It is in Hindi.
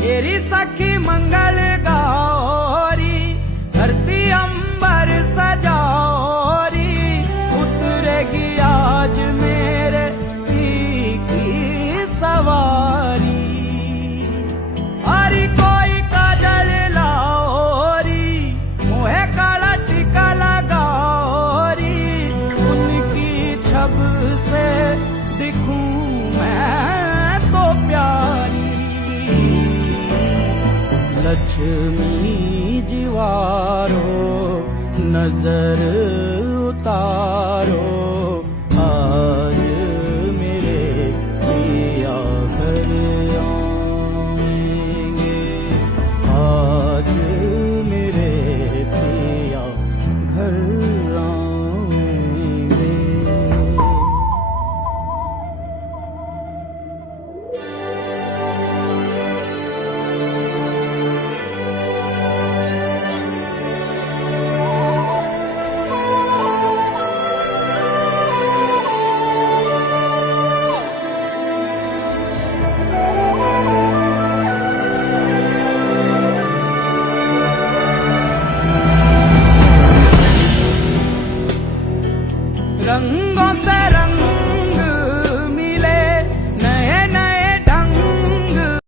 तेरी सखी मंगल गौरी, धरती अंबर सजौरी, उतरेगी आज मेरे पी की सवारी। हरी कोई काजल लाओरी, मुहे काला टीका लगाओरी, उनकी छब से दिखूं मैं तो प्यारी। लक्ष्मी जीवारो नजर उतारो, आज मेरे पिया घर आएंगे, आज मेरे पिया घर आएंगे। रंग